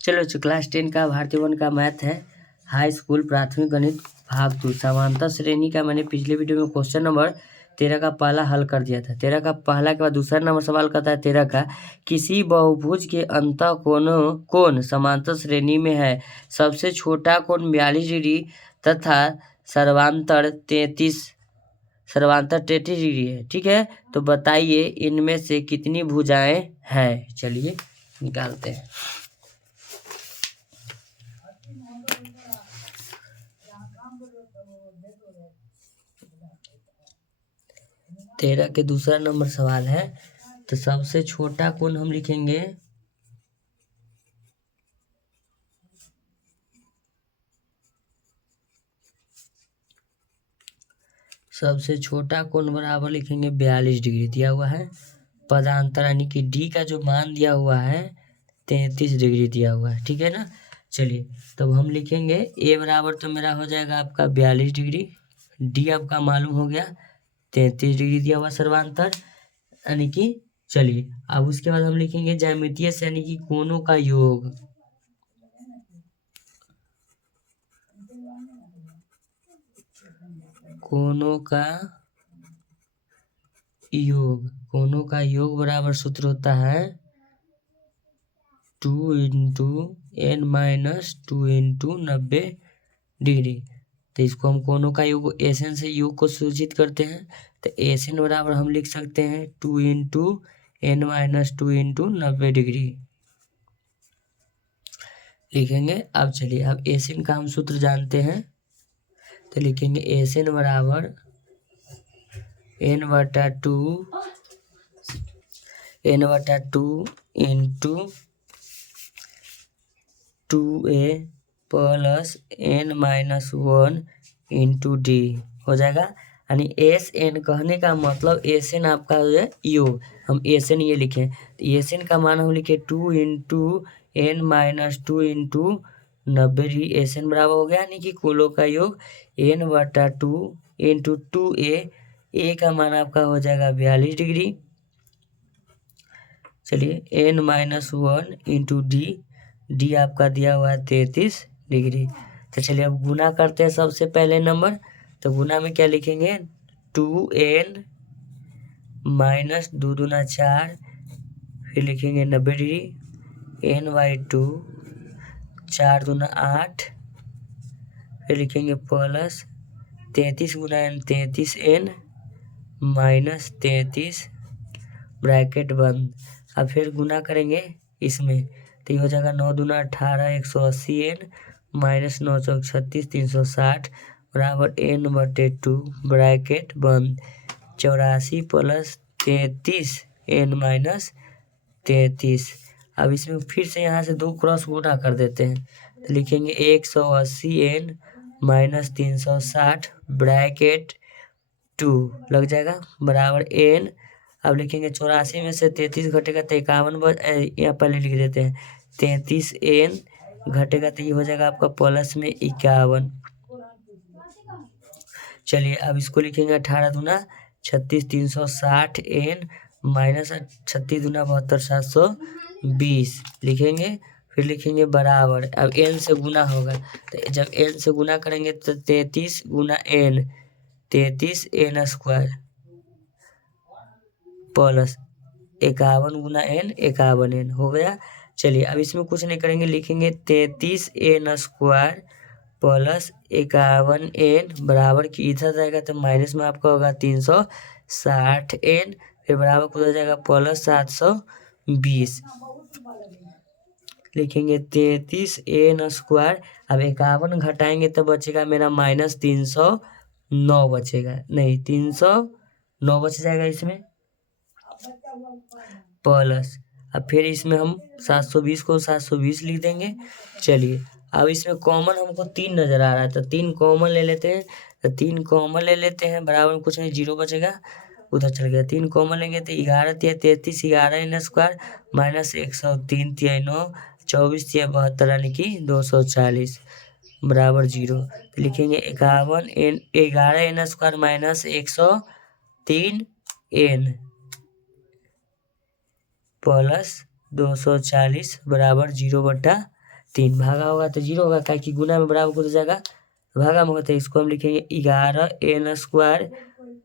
चलो क्लास 10 का भारतीय वन का मैथ है, हाई स्कूल प्राथमिक गणित भाग 2 समांतर श्रेणी का। मैंने पिछले वीडियो में क्वेश्चन नंबर 13 का पहला हल कर दिया था। 13 का पहला के बाद दूसरा नंबर सवाल करता है 13 का, किसी बहुभुज के अंतः कोण समांतर श्रेणी में है। सबसे छोटा कोण 42 डिग्री तथा सर्वांतर 33 डिग्री है। ठीक है, तो बताइए इनमें से कितनी भुजाएं हैं। चलिए निकालते हैं। तेरह के दूसरा नंबर सवाल है, तो सबसे छोटा कोण हम लिखेंगे सबसे छोटा कोण बराबर लिखेंगे 42 डिग्री दिया हुआ है। पदांतर यानी कि डी का जो मान दिया हुआ है 33 डिग्री दिया हुआ है। ठीक है ना। चलिए तब हम लिखेंगे ए बराबर तो मेरा हो जाएगा आपका 42 डिग्री, डी आपका मालूम हो गया 33 डिग्री दिया हुआ सर्वांतर यानी कि। चलिए अब उसके बाद हम लिखेंगे ज्यामितीय से यानी कि कोणों का योग। कोणों का योग बराबर सूत्र होता है 2 × n-2 × 90 डिग्री। तो इसको हम कोणों का योग एसएन से योग को सूचित करते हैं। तो एसएन बराबर हम लिख सकते हैं 2 × n-2 × 90 डिग्री लिखेंगे। अब चलिए अब एसएन का हम सूत्र जानते हैं, तो लिखेंगे एसएन बराबर n/2 × 2a + n-1 × d हो जाएगा। यानी एस एन कहने का मतलब एस एन आपका है योग। हम एस एन ये लिखें, तो एस एन का मान हम लिखे 2 × n-2 × 90 डिग्री। एस एन बराबर हो गया यानी कि कोणों का योग n/2 × 2a। ए का मान आपका हो जाएगा 42 डिग्री। चलिए n-1 × d, डी आपका दिया हुआ है 33 डिग्री। तो चलिए अब गुना करते हैं सबसे पहले नंबर। तो गुना में क्या लिखेंगे 2n - 2 दूना 4, फिर लिखेंगे 90 डिग्री n/2, 4 दूना 8, फिर लिखेंगे प्लस 33 × n 33n - 33 ब्रैकेट बंद। अब फिर गुना करेंगे इसमें, तो ये हो जाएगा 9 दूना 18 180n - 9 चौक 36 360 बराबर n/2 ब्रैकेट बंद। 84 + 33n - 33। अब इसमें फिर से यहाँ से 2 क्रॉस गुना कर देते हैं, तो लिखेंगे 180n - 360 ब्रैकेट 2 लग जाएगा बराबर n। अब लिखेंगे 84 में से 33 घटेगा तो 51 यहाँ पहले लिख देते हैं 33n घटेगा तो ये हो जाएगा आपका प्लस में 51। चलिए अब इसको लिखेंगे 18 दूना 36 360n - 36 दूना 72 720 लिखेंगे। फिर लिखेंगे बराबर, अब n से गुना होगा, तो जब n से गुना करेंगे तो 33 × n 33n² plus 51 × n 51n हो गया। चलिए अब इसमें कुछ नहीं करेंगे, लिखेंगे 33n² प्लस 51n बराबर की इधर जाएगा तो माइनस में आपका होगा 360n, फिर बराबर को हो जाएगा प्लस 720 लिखेंगे 33n²। अब 51 घटाएंगे तो बचेगा मेरा -309 बचेगा, नहीं 309 बच जाएगा इसमें प्लस। अब फिर इसमें हम 720 को 720 लिख देंगे। चलिए अब इसमें कॉमन हमको 3 नजर आ रहा है, तो 3 कॉमन ले लेते हैं। तो 3 कॉमन ले लेते हैं, बराबर में कुछ नहीं 0 बचेगा, उधर चल गया। 3 कॉमन लेंगे तो 11 × 33 11n² - 103 × 9 24 × 72 यानी कि 240 बराबर 0। तो लिखेंगे 11n² - 103n प्लस 240 बराबर 0/3। 3 भागा होगा तो 0 होगा, क्या कि गुना में बराबर हो जाएगा, भागा में होता है। इसको हम लिखेंगे 11n²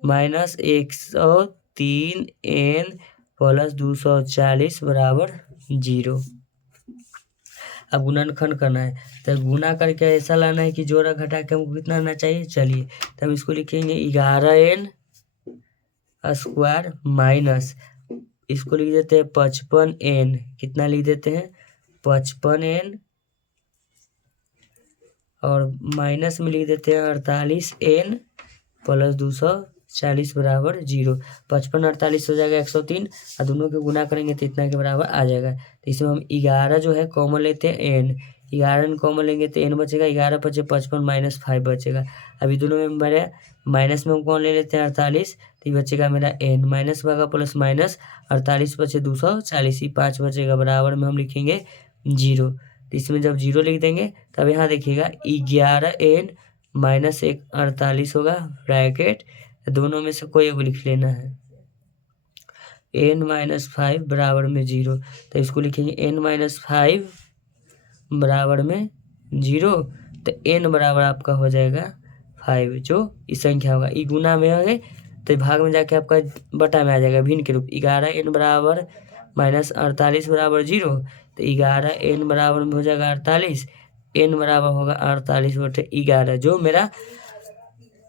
माइनस 103n प्लस 240 बराबर 0। अब गुणनखंड करना है तो गुना करके ऐसा लाना है कि जोड़ा घटा के हमको कितना आना चाहिए। चलिए तो हम इसको लिखेंगे 11n² माइनस, इसको लिख देते हैं 55n, कितना लिख देते हैं 55n, और माइनस में लिख देते हैं 48n प्लस 240 बराबर 0। 55 48 हो जाएगा 103, और दोनों के गुना करेंगे तो इतना के बराबर आ जाएगा। तो इसमें हम 11 जो है कॉमन लेते हैं n, 11 कॉमन लेंगे तो n बचेगा, 11 बचे 55 माइनस 5 बचेगा। अभी दोनों में मेरे माइनस में हम कौन ले लेते हैं 48, तो ये बचेगा मेरा n, माइनस भागा प्लस माइनस, 48 बचे 240, 5 बचेगा, बराबर में हम लिखेंगे 0। तो इसमें जब 0 लिख देंगे तब यहाँ देखिएगा 11n माइनस 48 होगा, ब्रैकेट दोनों में से कोई एक लिख लेना है, n माइनस 5 बराबर में 0। तो इसको लिखेंगे n माइनस 5 बराबर में 0, तो n बराबर आपका हो जाएगा 5, जो इस संख्या होगा। ई गुना में होंगे तो भाग में जाके आपका बटा में आ जाएगा भिन्न के रूप। 11n बराबर माइनस 48 बराबर 0, तो 11n बराबर में हो जाएगा 48, n बराबर होगा 48/11, जो मेरा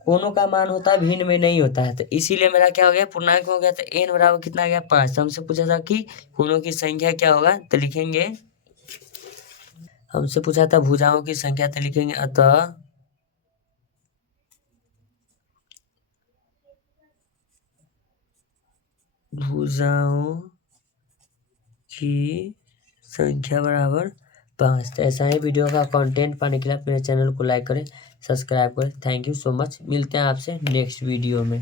कोनों का मान होता है भिन्न में नहीं होता है, तो इसीलिए मेरा क्या हो गया पूर्णांक हो गया। तो n बराबर कितना आ गया 5। तो हमसे पूछा था कि कोनों की संख्या क्या होगा, तो लिखेंगे, हमसे पूछा था भुजाओं की संख्या, तो लिखेंगे अतः भुजाओं की संख्या बराबर 5। तो ऐसा ही वीडियो का कंटेंट पाने के लिए आप मेरे चैनल को लाइक करें, सब्सक्राइब करें। थैंक यू सो मच, मिलते हैं आपसे नेक्स्ट वीडियो में।